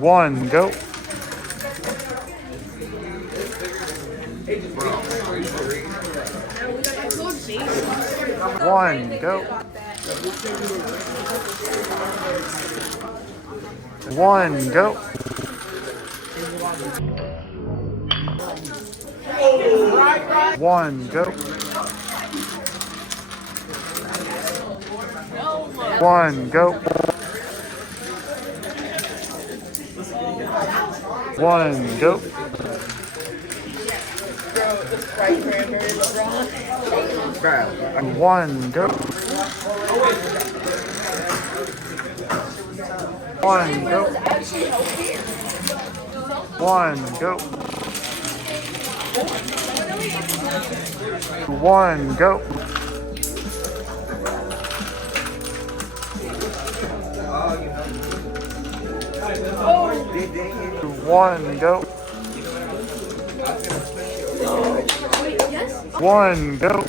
One, go. One, go. One, go. One, go. One, go. One, go. One, go. One, go. One, go. One, go. One, go. One, go.